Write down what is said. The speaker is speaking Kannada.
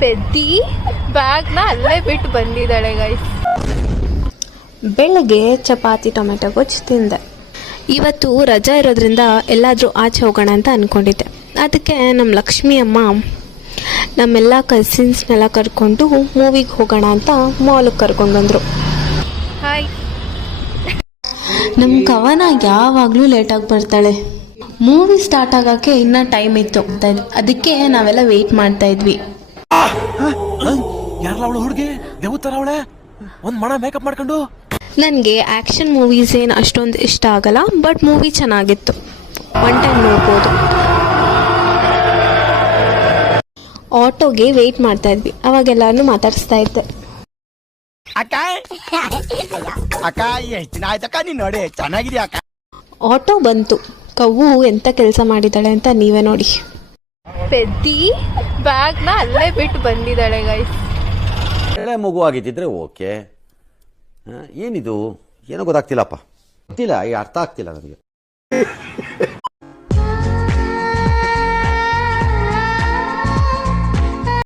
ಪೆದ್ದಿ ಬ್ಯಾಗ್ನ ಅಲ್ಲೇ ಬಿಟ್ಟು ಬಂದಿದ್ದಾಳೆ ಗೈಸ್. ಬೆಳಗ್ಗೆ ಚಪಾತಿ ಟೊಮೆಟೊ ಗೊಜ್ಜು ತಿಂದೆ. ಇವತ್ತು ರಜಾ ಇರೋದ್ರಿಂದ ಎಲ್ಲಾದರೂ ಆಚೆ ಹೋಗೋಣ ಅಂತ ಅಂದ್ಕೊಂಡಿದ್ದೆ. ಅದಕ್ಕೆ ನಮ್ಮ ಲಕ್ಷ್ಮಿ ಅಮ್ಮ ನಮ್ಮೆಲ್ಲ ಕಸಿನ್ಸ್ನೆಲ್ಲ ಕರ್ಕೊಂಡು ಮೂವಿಗೆ ಹೋಗೋಣ ಅಂತ ಮಾಲಿಗೆ ಕರ್ಕೊಂಡು ಬಂದರು. ಹಾಯ್. ನಮ್ಮ ಕವನ ಯಾವಾಗಲೂ ಲೇಟಾಗಿ ಬರ್ತಾಳೆ. ಮೂವಿ ಸ್ಟಾರ್ಟ್ ಆಗೋಕ್ಕೆ ಇನ್ನೂ ಟೈಮ್ ಇತ್ತು, ಅದಕ್ಕೆ ನಾವೆಲ್ಲ ವೆಯ್ಟ್ ಮಾಡ್ತಾ ಇದ್ವಿ. ಯಾರಲ್ಲ ಅವಳು ಹುಡುಗಿ ದೇವತರ ಅವಳೆ ಒಂದು ಮಣ ಮೇಕಪ್ ಮಾಡ್ಕೊಂಡು. ನನಗೆ ಆ್ಯಕ್ಷನ್ ಮೂವೀಸ್ ಏನು ಅಷ್ಟೊಂದು ಇಷ್ಟ ಆಗಲ್ಲ, ಬಟ್ ಮೂವಿ ಚೆನ್ನಾಗಿತ್ತು, ಒನ್ ಟೈಮ್ ನೋಡ್ಬೋದು. ಆಟೋಗೆ ವೆಯ್ಟ್ ಮಾಡ್ತಾ ಇದ್ವಿ, ಅವಾಗೆಲ್ಲರೂ ಮಾತಾಡಿಸ್ತಾ ಇದ್ದೆ. ಅಕ್ಕ ಅಕ್ಕ ಎಷ್ಟು ದಿನ ಆಯ್ತಕ್ಕ ನೀನು ನೋಡಿ ಚೆನ್ನಾಗಿದ್ಯಾ ಅಕ್ಕ. ಆಟೋ ಬಂತು. ಕವ್ವು ಎಂಥ ಕೆಲಸ ಮಾಡಿದ್ದಾಳೆ ಅಂತ ನೀವೇ ನೋಡಿ. ಪೆದ್ದಿ ಬ್ಯಾಗ್ನ ಅಲ್ಲೇ ಬಿಟ್ಟು ಬಂದಿದ್ದಾಳೆ ಗೈಸ್. ಎಳೆ ಮಗು ಆಗಿದ್ದಿದ್ರೆ ಓಕೆ, ಏನಿದು ಏನೋ ಗೊತ್ತಾಗ್ತಿಲ್ಲಪ್ಪ, ಗೊತ್ತಿಲ್ಲ, ಅರ್ಥ ಆಗ್ತಿಲ್ಲ ನನಗೆ.